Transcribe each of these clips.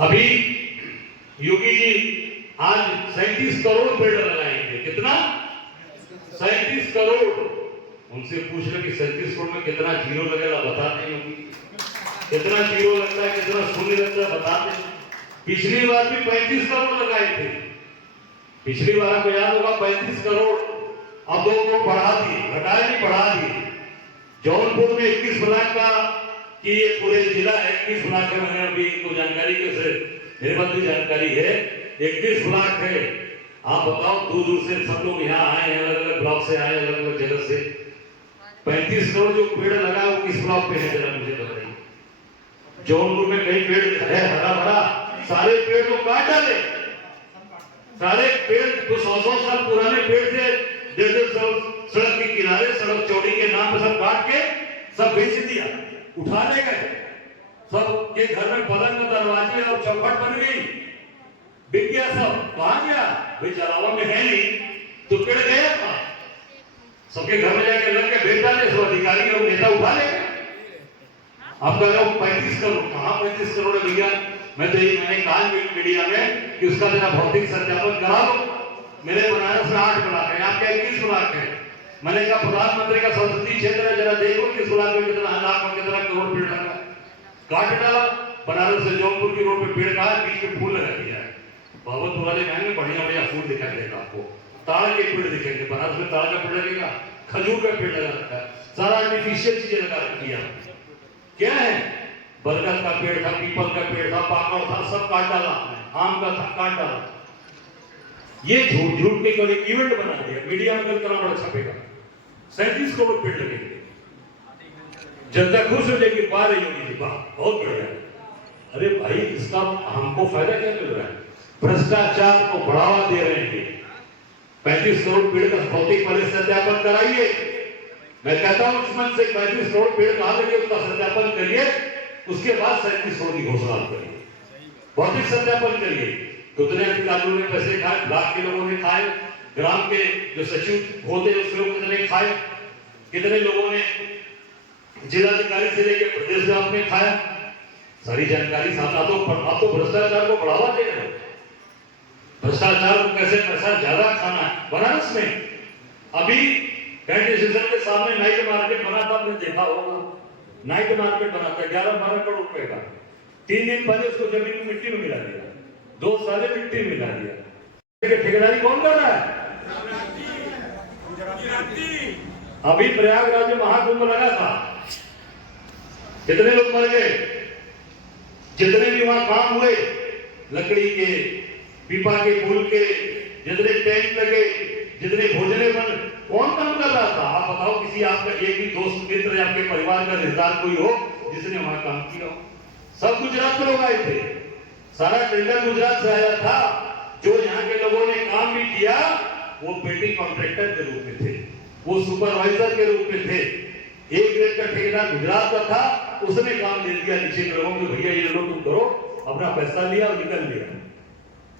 अभी योगी जी आज 37 करोड़ पेड़ लगाएंगे। कितना? 37 करोड़। उनसे पूछ रहे कि 37 करोड़ में कितना जीरो लगेगा, बताते योगी। कितना जीरो लगता है, कितना शून्य लगता है, बताते। पिछली बार भी 35 करोड़ लगाए थे। पिछली बार आपको याद होगा 35 करोड़। अब दो बढ़ा दिए, घटाए नहीं बढ़ा दिए। जौनपुर में 21 ब्लॉक का कि ये पूरे जिला 21 ब्लॉक है। मैंने अभी तो जानकारी कैसे मेरे पास भी जानकारी है 21 ब्लॉक है। आप बताओ दूर दूर से सब लोग यहाँ आए हैं, अलग अलग ब्लॉक से आए, अलग अलग जगह से। 35 करोड़ जो पेड़ लगा वो किस ब्लॉक पे है जरा मुझे बताइए। जौनपुर में कई पेड़ है हरा भरा, सारे पेड़ तो काट डाले। सारे पेड़ तो 100 साल पुराने पेड़ थे, जैसे सड़क के किनारे सड़क चौड़ी के नाम पर सब काट के सब बेच दिया, उठा ले गए। सब के घर में पलंग दरवाजे और चौखट बन गई, बिक गया सब। कहां गया भाई? जलावा में है नहीं तो पेड़ गया था। सबके घर में जाके लग के बेच डाले, सब अधिकारी और नेता उठा ले गए। आप कह रहे हो 35 करोड़, कहां 35 करोड़ है भैया? मैं तो यही मैंने कहा मीडिया में कि उसका जरा भौतिक सत्यापन करा दो। मेरे बनारस में 8 ब्लॉक है, आपके 21 ब्लॉक है। मैंने कहा प्रधानमंत्री का संसदीय क्षेत्र है, जरा देखो कि इस ब्लॉक में कितना लाख में कितना करोड़ पेड़ लगा। काट डाला। बनारस से जौनपुर की रोड पे पेड़ का बीच में फूल लगा दिया है। बहुत पुराने महंगे बढ़िया बढ़िया फूल दिखाई देगा आपको। ताड़ के पेड़ दिखेंगे, बनारस में ताड़ का पेड़ लगेगा, खजूर का पेड़ लगा रखा है, सारा आर्टिफिशियल चीजें लगा रखी है। क्या है? बरगद का पेड़ था, पीपल का पेड़ था, पाकड़ था, सब काट डाला। आम का था, काट डाला। ये झूठ झूठ के कल एक इवेंट बना दिया, मीडिया में कल कितना बड़ा छपेगा। 37 करोड़ पेड़ लगेंगे, जनता खुश हो जाएगी। बार योगी जी वाह बहुत बढ़िया। अरे भाई इसका हमको फायदा क्या मिल रहा है? भ्रष्टाचार को बढ़ावा दे रहे हैं। 35 करोड़ पेड़ का भौतिक पहले सत्यापन कराइए। मैं कहता हूं दुश्मन से 35 करोड़ पेड़ कहां लगे उसका सत्यापन करिए, उसके बाद 37 करोड़ की घोषणा करिए। भौतिक सत्यापन करिए। कितने अधिकारियों ने पैसे खाए, ब्लॉक के लोगों ने खाए, ग्राम के जो सचिव होते हैं उसके लोग कितने खाए, कितने लोगों ने जिलाधिकारी से लेकर प्रदेश में आपने खाया, सारी जानकारी साथ। आप तो भ्रष्टाचार को बढ़ावा दे रहे हो। भ्रष्टाचार को कैसे पैसा ज्यादा खाना है। बनारस में अभी कैंट स्टेशन के सामने नाइट मार्केट बना था, आपने देखा होगा। नाइट मार्केट बना था 11-12 करोड़ रुपए का। 3 दिन पहले उसको जमीन में मिट्टी में मिला दिया, 2 साल मिट्टी में मिला दिया। ठेकेदारी कौन कर रहा है? अभी प्रयागराज में महाकुंभ लगा था, कितने लोग मर गए? जितने भी वहां काम हुए, लकड़ी के, पीपा के, फूल के, जितने टेंट लगे, जितने भोजने बन, कौन काम कर रहा था? आप बताओ किसी आपका एक भी दोस्त मित्र या आपके परिवार का रिश्तेदार कोई हो जिसने वहां काम किया हो? सब गुजरात के लोग आए थे, सारा टेंडर गुजरात से आया था। जो यहाँ के लोगों ने काम भी किया वो पेटी कॉन्ट्रैक्टर के रूप में थे, वो सुपरवाइजर के रूप में थे। एक ग्रेड का ठेकेदार गुजरात का था, उसने काम दे दिया नीचे के लोगों को, भैया ये लो तुम करो, अपना पैसा लिया और निकल लिया।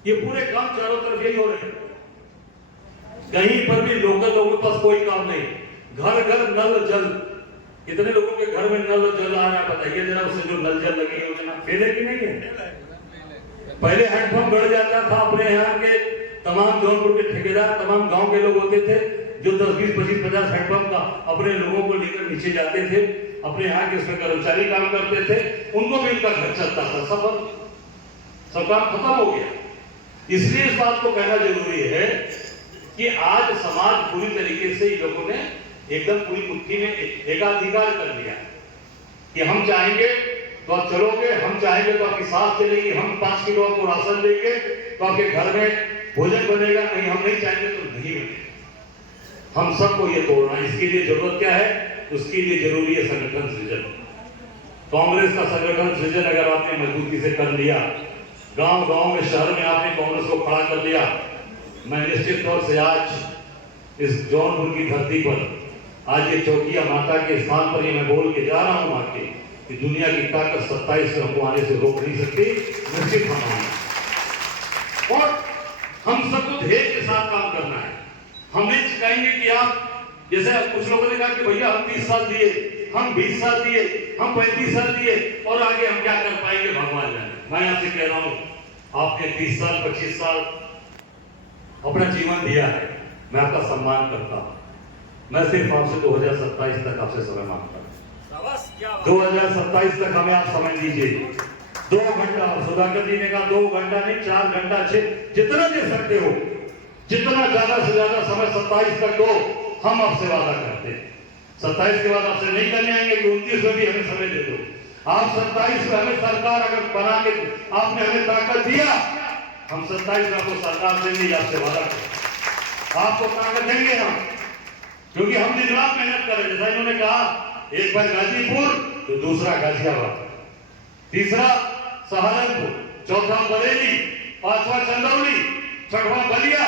ये पूरे काम चारों तरफ यही हो रहे हैं। कहीं पर भी लोकल लोगों के पास कोई काम नहीं। घर घर नल जल, कितने लोगों के घर में नल जल आ रहा है बताइए जरा। उससे जो नल जल लगी योजना फेल है कि नहीं है? पहले हैंडपंप बढ़ जाता था, अपने यहाँ के तमाम जौनपुर के ठेकेदार, तमाम गांव के लोग होते थे जो 10, 20, 25, 50 हैंडपंप का अपने लोगों को लेकर नीचे जाते थे, अपने यहाँ के उसमें कर्मचारी काम करते थे, उनको भी उनका घर चलता था। सब काम खत्म हो गया। इसलिए इस बात को कहना जरूरी है कि आज समाज पूरी तरीके से इन लोगों ने एकदम पूरी मुट्ठी में एकाधिकार कर लिया कि हम चाहेंगे तो आप चलोगे, हम चाहेंगे तो आपकी सांस चलेगी, हम 5 किलो आपको राशन देंगे तो आपके घर में भोजन बनेगा, नहीं हम नहीं चाहेंगे तो नहीं बनेगा। हम सबको ये तोड़ना, इसके लिए जरूरत क्या है? उसके लिए जरूरी है संगठन सृजन। कांग्रेस का संगठन सृजन अगर आपने मजबूती से कर लिया, गांव गांव में, शहर में आपने कांग्रेस को खड़ा कर लिया, मैं निश्चित तौर से आज इस जौनपुर की धरती पर, आज ये चौकिया माता के स्थान पर ये मैं बोल के जा रहा हूं आके कि दुनिया की ताकत 27 से हमको आने से रोक नहीं सकती, निश्चित हम आएंगे। और हम सबको धैर्य के साथ काम करना है। हम नहीं कहेंगे कि आप, जैसे कुछ लोगों ने कहा कि भैया हम 30 साल दिए, हम 20 साल दिए, हम 35 साल दिए और आगे हम क्या कर पाएंगे भगवान जाने। मैं आपसे कह रहा हूं, आपने 30 साल 25 साल अपना जीवन दिया है, मैं आपका सम्मान करता हूं। मैं सिर्फ आपसे 2027 तक आपसे समय मांगता हूं। 2027 तक हमें आप समय दीजिए। 2 घंटा, सुधाकर जी ने कहा 2 घंटा नहीं 4 घंटा, 6 जितना दे सकते हो, जितना ज्यादा से ज्यादा समय 27 तक दो, हम आपसे वादा करते हैं। 27 के बाद आपसे नहीं करने आएंगे कि 29 में भी हमें समय दे दो। आप 27 में हमें सरकार अगर बना के आपने हमें ताकत दिया, हम 27 में आपको सरकार देंगे, आपसे वादा करते। आपको ताकत देंगे हम, क्योंकि हम दिन रात मेहनत कर रहे हैं। जैसा इन्होंने कहा, एक बार गाजीपुर तो दूसरा गाजियाबाद, तीसरा सहारनपुर, चौथा बरेली, पांचवा चंदौली, छठवां बलिया।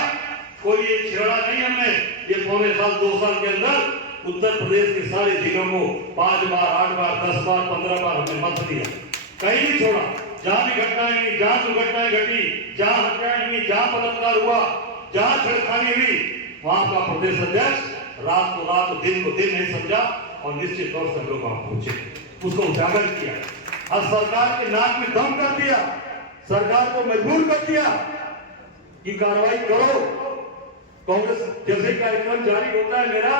कोई एक छेड़ा नहीं हमने ये पौने साल 2 साल के अंदर उत्तर प्रदेश के सारे जिलों को 5 बार 8 बार 10 बार 15 बार हमने मत दिया, कहीं नहीं छोड़ा। जहां भी घटनाएं हुई, जहां दुर्घटनाएं घटी, जहां हत्याएं हुई, जहां बलात्कार हुआ, जहां छेड़खानी हुई, वहां का प्रदेश अध्यक्ष रात को रात, दिन को दिन नहीं समझा और निश्चित तौर से हम लोग वहां पहुंचे, उसको उजागर किया और सरकार के नाक में दम कर दिया, सरकार को मजबूर कर दिया कि कार्रवाई करो। कांग्रेस जैसे कार्यक्रम जारी होता है मेरा,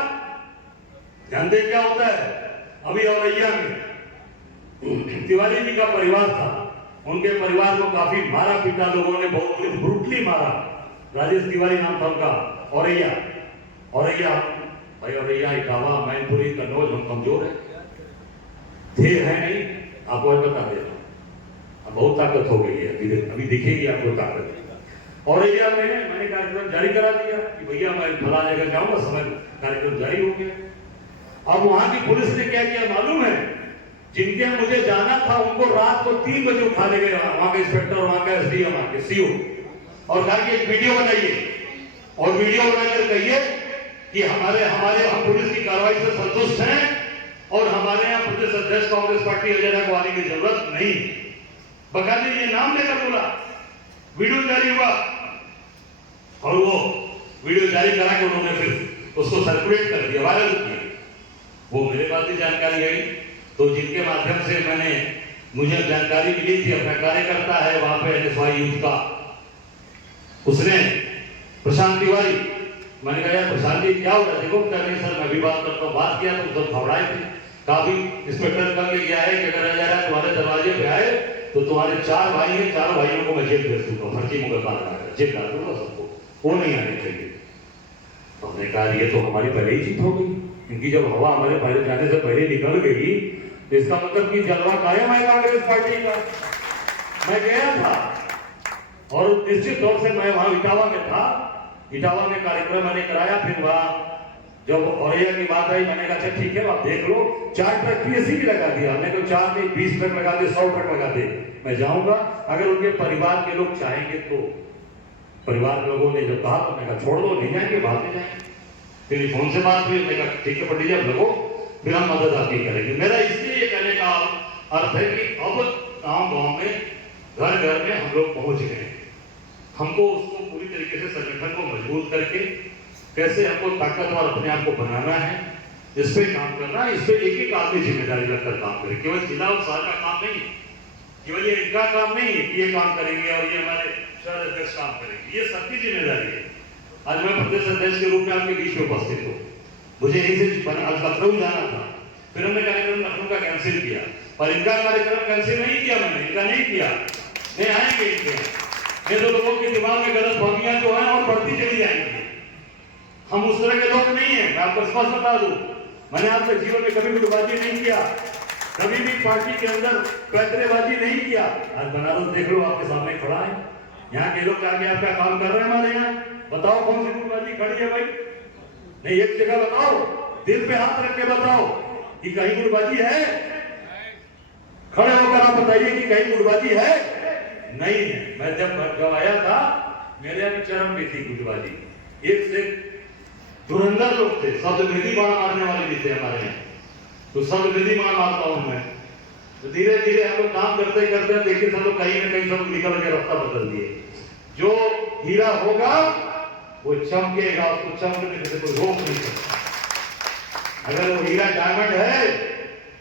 ध्यान दे क्या होता है। अभी औरैया में तिवारी जी का परिवार था, उनके परिवार को काफी मारा पीटा लोगों ने, बहुत ब्रूटली मारा। राजेश तिवारी नाम था उनका। औरैया भाई, औरैया, इटावा, मैनपुरी, कन्नौज, हम कमजोर थे है नहीं, आपको बता देता हूं। अब बहुत ताकत हो गई है, अभी दिखेगी आपको ताकत। औरैया में मैंने कार्यक्रम जारी करा दिया कि भैया मैं फला जगह जाऊंगा, समय कार्यक्रम जारी हो गया। अब वहां की पुलिस ने क्या किया मालूम है, जिनके मुझे जाना था उनको रात को 3 बजे उठा ले गए वहां का इंस्पेक्टर, वहां का एसडीएम, वहां के सीओ, और कहा कि एक वीडियो बनाइए और वीडियो बनाकर कहिए कि हमारे हम पुलिस की कार्रवाई से संतुष्ट हैं और हमारे यहाँ प्रदेश अध्यक्ष कांग्रेस पार्टी अजय को आने की जरूरत नहीं। बकायदे ये नाम लेकर बोला, वीडियो जारी हुआ और वो वीडियो जारी करा के उन्होंने फिर उसको सर्कुलेट कर दिया, वायरल किया। वो मेरे पास भी जानकारी आई, तो जिनके माध्यम से मुझे जानकारी मिली थी, अपना कार्यकर्ता है वहां पे एनएसवाई यूथ का, उसने प्रशांत तिवारी, मैंने कहा यार प्रशांत जी क्या होगा, देखो क्या नहीं सर मैं भी बात करता हूँ। बात किया तो सब घबराए थे, काफी इंस्पेक्टर कह के गया है कि अगर जा रहा है तुम्हारे दरवाजे पे आए तो तुम्हारे 4 भाई हैं, 4 भाइयों को मैं जेल भेज दूंगा, फर्जी मुकदमा लगाकर जेल डाल दूंगा सबको, वो नहीं आने चाहिए। तो हमने कहा ये तो हमारी पहले ही जीत हो गई, क्योंकि जब हवा हमारे पहले जाने से पहले निकल गई तो इसका मतलब कि जलवा कायम है कांग्रेस पार्टी का। मैं गया था और निश्चित तौर से मैं वहां इटावा में था, इटावा में कार्यक्रम मैंने कराया। फिर वहां जब औरैया की बात आई, मैंने कहा अच्छा ठीक है आप देख लो, 4 ट्रक पीएससी भी लगा दिया हमने, तो 4 नहीं 20 ट्रक लगा दे, 100 ट्रक लगा दे, मैं जाऊंगा। अगर उनके परिवार के लोग चाहेंगे तो। परिवार के लोगों ने जब कहा तो मैं कहा छोड़ दो, नहीं जाएंगे, बाद में जाएंगे। फिर फोन से बात हुई, मैं कहा ठीक है पंडित जी आप लगो, फिर हम मदद आपकी करेंगे। मेरा इसलिए ये कहने का अर्थ है कि अब गांव में घर घर में हम लोग पहुंच गए, हमको उसको पूरी तरीके से संगठन को मजबूत करके कैसे हमको ताकतवर अपने आप को बनाना है, इस पे काम करना है। इस पे एक एक आदमी जिम्मेदारी रखकर काम करे, केवल जिला और शहर का काम नहीं, केवल ये इनका काम नहीं है कि ये काम करेंगे और ये हमारे शहर अध्यक्ष काम करेंगे, ये सबकी जिम्मेदारी है। आज मैं प्रदेश अध्यक्ष के रूप में आपके बीच में उपस्थित हूँ, मुझे यहीं से आज लखनऊ जाना था, फिर हमने कार्यक्रम लखनऊ का कैंसिल किया, पर इनका कार्यक्रम कैंसिल नहीं किया मैंने, इनका नहीं किया, नहीं आएंगे इनके। नहीं तो लोगों के दिमाग में गलत फहमियां जो है और बढ़ती चली जाएंगी। हम उस तरह के लोग नहीं है, मैं आपको स्पष्ट बता दूं, मैंने आज तक जीवन में कभी गुटबाजी नहीं किया, कभी भी पार्टी के अंदर पैतरेबाजी नहीं किया। आज बनारस देख लो आपके सामने खड़ा है, यहाँ के लोग आगे आप क्या काम कर रहे हैं हमारे यहाँ, बताओ कौन सी गुटबाजी खड़ी है भाई? नहीं एक जगह बताओ, दिल पे हाथ रख के बताओ कि कहीं गुटबाजी है, खड़े होकर आप बताइए कि कहीं गुटबाजी है? नहीं है। मैं जब आया था मेरे यहाँ चरम पे थी गुटबाजी, एक से धुरंधर लोग थे, शब्द विधि बाण मारने वाले भी थे हमारे यहाँ, तो शब्द विधि बाण मारता हूं मैं। तो धीरे धीरे हम लोग काम करते करते देखिए सब लोग कहीं ना कहीं सब निकल के रास्ता बदल दिए। जो हीरा होगा वो चमकेगा, उसको चमकने से कोई रोक नहीं सकता। अगर वो हीरा डायमंड है,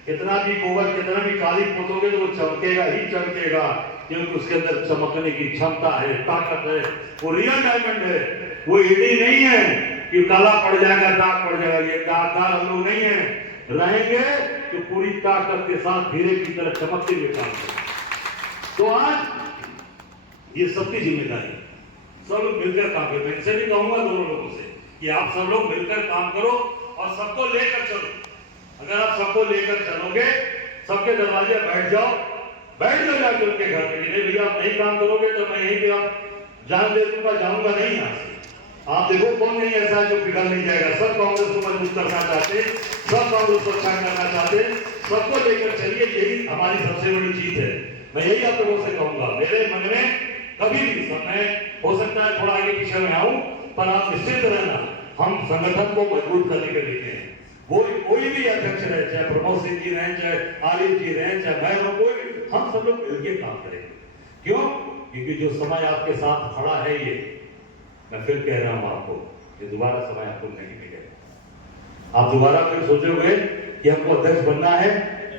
कितना भी गोबर कितना भी काली पोतोगे तो वो चमकेगा ही चमकेगा। क्योंकि उसके अंदर चमकने की क्षमता है, ताकत है, वो रियल डायमंड है, वो ईडी नहीं है कि काला पड़ जाएगा, दाग पड़ जाएगा। ये दागदार हम लोग नहीं है, रहेंगे तो पूरी ताकत के साथ हीरे की तरह चमकते हुए काम करेंगे। तो आज ये सबकी जिम्मेदारी, सब लोग मिलकर काम करें। मैं इनसे भी कहूंगा दोनों लोगों से कि आप सब लोग मिलकर काम करो और सबको लेकर चलो। अगर आप सबको लेकर चलोगे, सबके दरवाजे बैठ जाओ जाके उनके घर पे, नहीं भैया आप नहीं काम करोगे तो मैं यहीं पे आप जान दे दूंगा, जाऊंगा नहीं यहाँ से। आप देखो कौन नहीं ऐसा है जो पिघल नहीं जाएगा। सब कांग्रेस को मजबूत करना चाहते, सब कांग्रेस को अच्छा करना चाहते, सबको लेकर चलिए, यही हमारी सबसे बड़ी जीत है। मैं यही आप लोगों से कहूंगा, मेरे मन में कभी भी समय हो सकता है थोड़ा आगे पीछे में आऊं, पर आप निश्चित रहना हम संगठन को मजबूत करने के लिए हैं। वो कोई भी अध्यक्ष रहे, चाहे प्रमोद सिंह जी रहे, चाहे आरिफ जी रहे, चाहे मैं रहूं, कोई भी, हम सब लोग मिलकर काम करेंगे। क्यों? क्योंकि जो समय आपके साथ खड़ा है, ये मैं फिर कह रहा हूं आपको, ये दोबारा समय आपको नहीं मिलेगा। आप दोबारा फिर सोचोगे कि हमको अध्यक्ष बनना है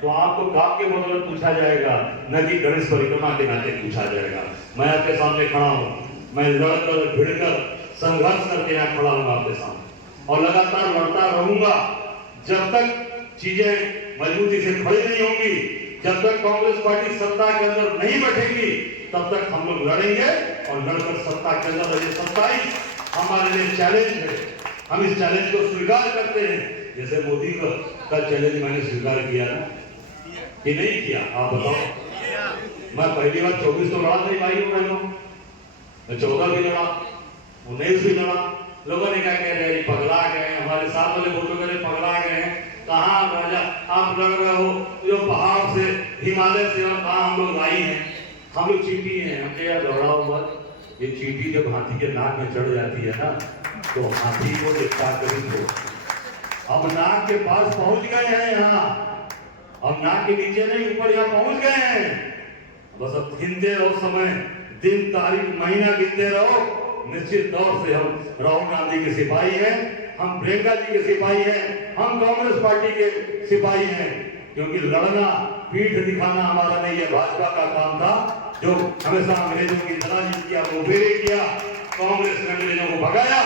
तो आपको काम के बदौलत पूछा जाएगा, न कि गणेश परिक्रमा के नाते पूछा जाएगा। मैं आपके सामने खड़ा हूं, मैं लड़कर भिड़कर संघर्ष करके यहाँ खड़ा हूं आपके सामने, और लगातार लड़ता रहूंगा जब तक चीजें मजबूती से खड़ी नहीं होंगी, जब तक कांग्रेस पार्टी सत्ता के अंदर नहीं बैठेगी, तब तक हम लोग लड़ेंगे और लड़कर सत्ता के अंदर ये 27 हमारे लिए चैलेंज है। हम इस चैलेंज को स्वीकार करते हैं, जैसे मोदी का चैलेंज मैंने स्वीकार किया ना कि नहीं किया, आप बताओ। मैं पहली बार 24 तो लड़ा नहीं भाई बहनों, मैं 14 भी लड़ा, 19 भी लड़ा। लोगों ने क्या कह रहे हैं, पगला गए, हमारे साथ वाले वोटों के पगला गए हैं, कहाँ राजा आप लड़ रहे हो, जो पहाड़ से हिमालय से, और कहाँ हम लोग आई हैं, हम लोग चींटी हैं। हमने यार दौड़ाओ मत, ये चींटी जब हाथी के नाक में चढ़ जाती है ना, तो हाथी को दिखता कभी तो अब नाक के पास पहुंच गए हैं, यहाँ अब नाक के नीचे नहीं, ऊपर यहाँ पहुंच गए हैं। बस अब गिनते रहो समय, दिन तारीख महीना गिनते रहो। निश्चित तौर से हम राहुल गांधी के सिपाही हैं, हम प्रियंका जी के सिपाही हैं, हम कांग्रेस पार्टी के सिपाही हैं, क्योंकि लड़ना पीठ दिखाना हमारा नहीं है, भाजपा का काम था जो हमेशा अंग्रेजों की जनाजी किया, वो बेरे किया, कांग्रेस ने अंग्रेजों को भगाया,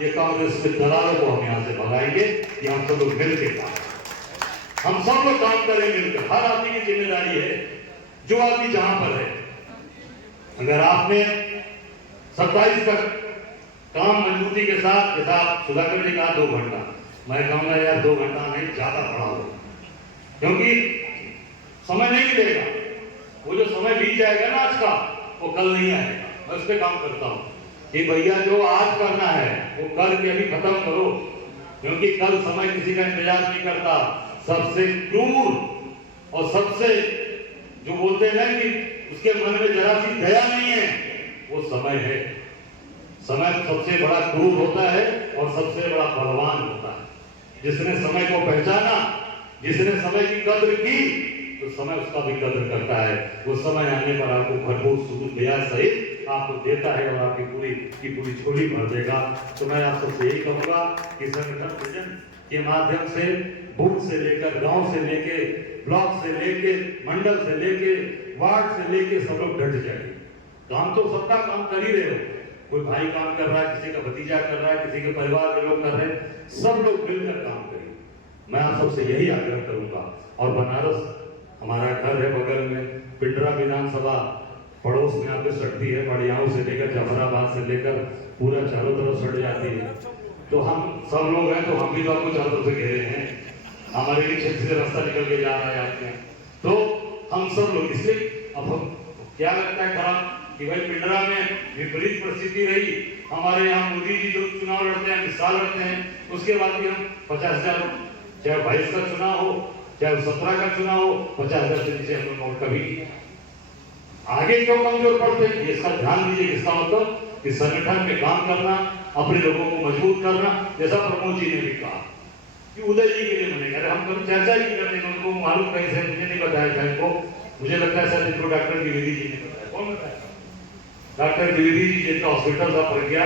ये कांग्रेस के दलालों को हम यहाँ से भगाएंगे। ये हम सब लोग मिलकर काम, हम सब लोग काम करें मिलकर। हर आदमी की जिम्मेदारी है, जो आदमी जहां पर है। अगर आपने 27 तक काम मजबूती के साथ, जैसा सुधाकर ने कहा 2 घंटा, मैं कहूंगा यार 2 घंटा नहीं, ज्यादा पड़ा हो, क्योंकि समय नहीं मिलेगा। वो जो समय बीत जाएगा ना आज का, वो कल नहीं आएगा। मैं उस पर काम करता हूँ कि भैया जो आज करना है वो करके अभी खत्म करो, क्योंकि कल समय किसी का इंतजार नहीं करता। सबसे क्रूर और सबसे जो बोलते हैं ना कि उसके मन में जरा सी दया नहीं है, वो समय है। समय सबसे बड़ा क्रूर होता है और सबसे बड़ा बलवान होता है। जिसने समय को पहचाना, जिसने समय की कद्र की, तो समय उसका भी कद्र करता है। वो समय आने पर आपको भरपूर सूद ब्याज सहित आपको देता है और आपकी पूरी झोली भर देगा। तो मैं आप सबसे यही कहूंगा कि संगठन विजन के माध्यम से बूथ से लेकर, गांव से लेके, ब्लॉक से लेके, मंडल से लेके, वार्ड से लेके सब लोग डट जाएंगे। काम तो सबका काम कर ही रहे हो, कोई भाई काम कर रहा है, किसी का भतीजा कर रहा है, किसी के परिवार के लोग कर रहे हैं, सब लोग मिलकर काम करें। मैं आप सबसे यही आग्रह करूंगा। और बनारस हमारा घर है बगल में, पिंडरा विधानसभा पड़ोस में आपके सटती है, मड़ियाओं से लेकर जफराबाद से लेकर पूरा चारों तरफ सट जाती है। तो हम सब लोग हैं, तो हम भी तो आपको चारों तरफ से घेरे हैं, हमारे लिए क्षेत्र से रास्ता निकल के जा रहा है आपके, तो हम सब लोग इसलिए अब हम क्या लगता है खराब कि भाई पिंडरा में विपरीत परिस्थिति रही। हमारे यहाँ मोदी जी जो चुनाव लड़ते हैं, मिसाल लड़ते हैं, उसके बाद भी हम 50,000, चाहे 22 का चुनाव हो, चाहे 17 का चुनाव हो, 50,000 से नीचे हम लोग कभी आगे क्यों कमजोर पड़ते हैं, इसका ध्यान दीजिए। इसका मतलब कि संगठन में काम करना, अपने लोगों को मजबूत करना, जैसा प्रमोद जी ने भी कहा कि उदय जी के लिए मैंने कहा, हम कभी चर्चा ही करते हैं, उनको मालूम कहीं से, मुझे नहीं बताया था इनको, मुझे लगता है सर इनको डॉक्टर द्विवेदी जी ने बताया। कौन बताया? डॉक्टर द्विवेदी जी जिनका हॉस्पिटल था प्रज्ञा,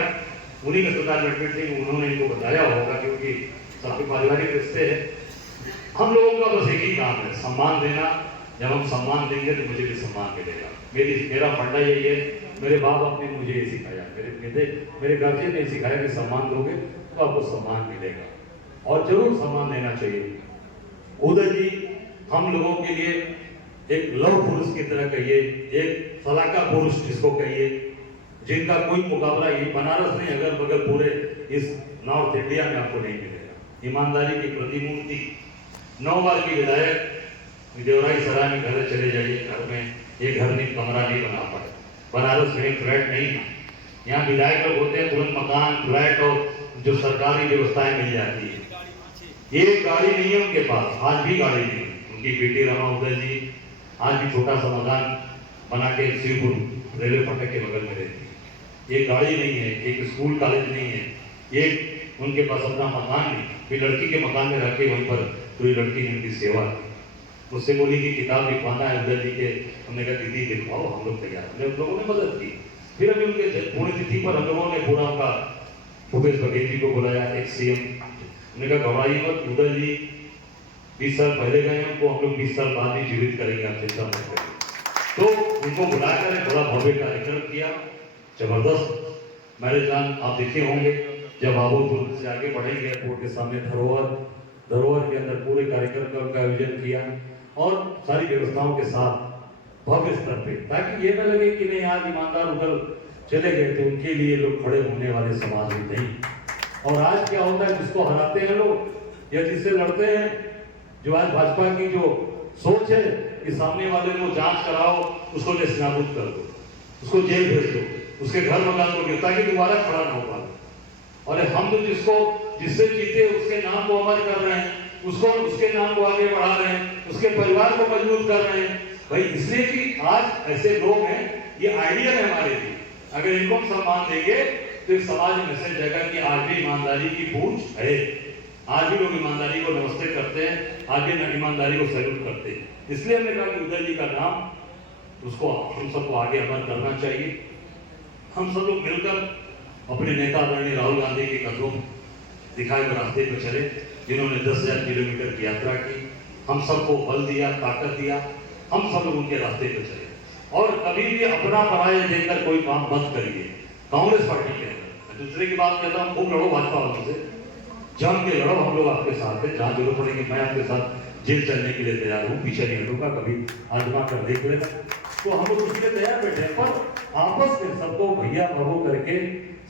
उन्हीं के अस्पताल में एडमिट थे, उन्होंने इनको बताया होगा, क्योंकि काफी पारिवारिक रिश्ते हैं। हम लोगों का बस एक ही काम है, सम्मान देना, जब हम सम्मान देंगे तो मुझे भी सम्मान मिलेगा। मेरा फंडा यही है, मेरे बाप बाप ने मुझे ये सिखाया, मेरे गार्जियन ने सिखाया कि सम्मान दोगे तो आपको सम्मान मिलेगा और जरूर सम्मान देना चाहिए। उदय जी हम लोगों के लिए एक लौह पुरुष की तरह कहिए, एक सलाका पुरुष जिसको कहिए, जिनका कोई मुकाबला ये बनारस नहीं अगल बगल पूरे इस नॉर्थ इंडिया में आपको नहीं मिलेगा। ईमानदारी की प्रतिमूर्ति, 9 बार की विधायक, देवराई सराय में घर चले जाइए, घर में एक घर में कमरा नहीं बना पाए। बनारस में फ्लैट नहीं है, यहाँ विधायक लोग होते हैं तुरंत मकान फ्लैट और जो सरकारी व्यवस्थाएं मिल जाती है। एक गाड़ी नहीं है उनके पास, आज भी गाड़ी नहीं है। उनकी बेटी रमा उदय जी आज भी छोटा सा मकान बना के शिवपुर रेलवे फाटक के बगल में रहती है। एक गाड़ी नहीं है, एक स्कूल कॉलेज नहीं है, एक उनके पास अपना मकान नहीं। फिर लड़की के मकान में रख के वहीं पर पूरी लड़की ने उनकी सेवा की। मुझसे बोली कि किताब लिखवाना है उदय जी के, हमने कहा दीदी लिखवाओ, हम लोग तैयार। हमने लोगों ने मदद की। फिर अभी उनके पुण्यतिथि पर हम लोगों ने पूरा उनका भूपेश बघेल जी को बुलाया, एक सीएम। हमने कहा घबराइए मत, उदय जी 20 साल पहले गए, हमको हम लोग 20 साल बाद ही जीवित करेंगे, आप चिंता मत करिए। तो उनको बुलाकर एक बड़ा भव्य कार्यक्रम किया, जबरदस्त मैरिज प्लान आप देखे होंगे। जब आबोपुर से आगे बढ़ेंगे एयरपोर्ट के सामने धरोहर के अंदर पूरे कार्यक्रम का उनका आयोजन किया और सारी व्यवस्थाओं के साथ भव्य स्तर पे, ताकि ये न लगे कि नहीं आज ईमानदार उधर चले गए थे, उनके लिए लोग खड़े होने वाले समाज में नहीं। और आज क्या होता है, जिसको हराते हैं लोग या जिससे लड़ते हैं, जो आज भाजपा की जो सोच है कि सामने वाले को जांच कराओ, उसको नेस्तनाबूद कर दो, उसको जेल भेज दो, उसके घर मकान को गिरता कि दोबारा खड़ा ना हो पाए। और हम तो जिससे जीते उसके नाम को अमर कर रहे हैं, उसके नाम को आगे बढ़ा रहे हैं, उसके परिवार को मजबूत कर रहे हैं भाई, इसलिए कि आज ऐसे लोग हैं, ये आइडिया है हमारे लिए। अगर इनको हम सम्मान देंगे तो एक समाज में मैसेज जाएगा कि आज भी ईमानदारी की पूछ है, आज भी लोग ईमानदारी को नमस्ते करते हैं, आज भी ईमानदारी को सैल्यूट करते हैं। इसलिए हमने कहा कि उदय जी का नाम उसको हम सबको आगे अमर करना चाहिए। हम सब लोग मिलकर अपने नेता आदरणीय राहुल गांधी के कदमों दिखाए हुए रास्ते पर चले, जिन्होंने 10,000 किलोमीटर की यात्रा की। हम सबको बल दिया, ताकत दिया, हम सब लोग उनके रास्ते पर चले। और कभी भी अपना पराया देखकर कोई काम मत करिए। कांग्रेस पार्टी के अंदर दूसरे की बात कहता हूँ, खूब लड़ो भाजपा वालों से, जम के लड़ो, हम लोग आपके साथ हैं, जहाँ जरूरत पड़ेगी मैं आपके साथ जेल चलने के लिए तैयार हूँ, पीछे नहीं हटूंगा, कभी आजमा कर देख लेना। तो हम लोग उसके लिए तैयार बैठे हैं, पर आपस में सबको भैया बाबू करके,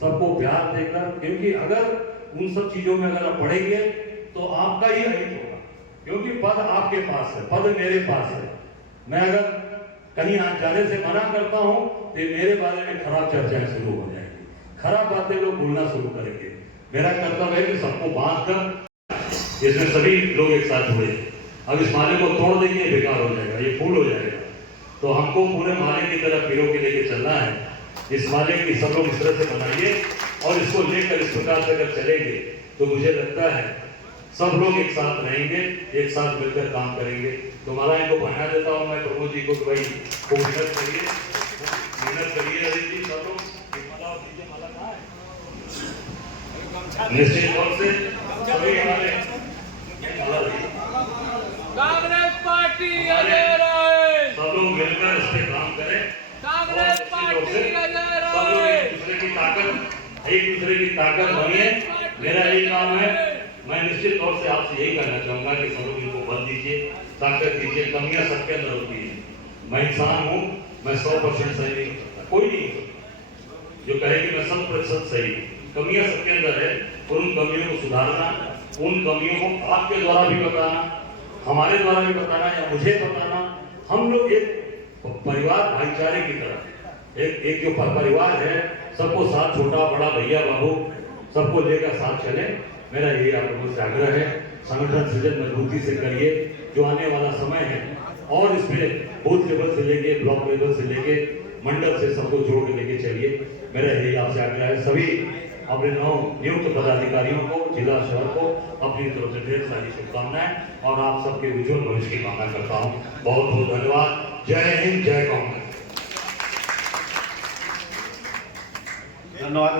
सबको प्यार देकर, क्योंकि अगर उन सब चीजों में अगर आप पढ़ेंगे तो आपका ही अहित होगा, क्योंकि पद आपके पास है, पद मेरे पास है। मैं अगर कहीं जाने से मना करता हूं तो मेरे बारे में खराब चर्चाएं शुरू हो जाएंगी, खराब बातें लोग बोलना शुरू करेंगे। मेरा कर्तव्य है कि सबको बांध कर इसमें सभी लोग एक साथ जुड़े। अब इस माले को तोड़ देंगे बेकार हो जाएगा, ये फूल हो जाएगा। तो हमको पूरे माले की तरह पीरों के लेके चलना है। इस माले की सब लोग इस तरह से बनाइए और इसको लेकर इस प्रकार से अगर चलेंगे तो मुझे लगता है सब लोग एक साथ रहेंगे, एक साथ मिलकर काम करेंगे। तो माला इनको बना देता हूँ मैं प्रमोद जी को, तो भाई खूब मेहनत करिए अजीत जी, सब लोग। माला कहाँ है? निश्चित तौर से सभी हमारे कांग्रेस पार्टी अजय रहे, सब लोग मिलकर इस पे काम करें। कांग्रेस पार्टी अजय सब लोग रहे, एक दूसरे की ताकत बनिए। मेरा यही काम है। मैं निश्चित तौर से आपसे यही कहना चाहूंगा कि सब लोग इनको बल दीजिए, ताकत दीजिए। कमियां सबके अंदर होती है, मैं इंसान हूँ, मैं 100% सही नहीं हो सकता, कोई नहीं हो सकता जो कहे कि मैं 100% सही हूँ। कमियां सबके अंदर है, और उन कमियों को सुधारना, उन कमियों को आपके द्वारा भी बताना, हमारे द्वारा भी बताना या मुझे बताना। हम लोग एक परिवार भाईचारे की तरह एक जो परिवार है, सबको साथ, छोटा बड़ा भैया बाबू सबको लेकर साथ चले। मेरा यही आप लोगों से आग्रह है। संगठन सृजन मजबूती से करिए, जो आने वाला समय है, और इसमें बूथ लेवल से लेके ब्लॉक लेवल से लेके मंडल से सबको जोड़ के लेके चलिए। मेरा यही आपसे आग्रह है। सभी अपने नियुक्त पदाधिकारियों को, जिला शहर को अपनी तरफ से ढेर सारी शुभकामनाएं और आप सबके उज्जवल भविष्य की कामना करता हूँ। बहुत बहुत धन्यवाद। जय हिंद, जय कांग्रेस। धन्यवाद।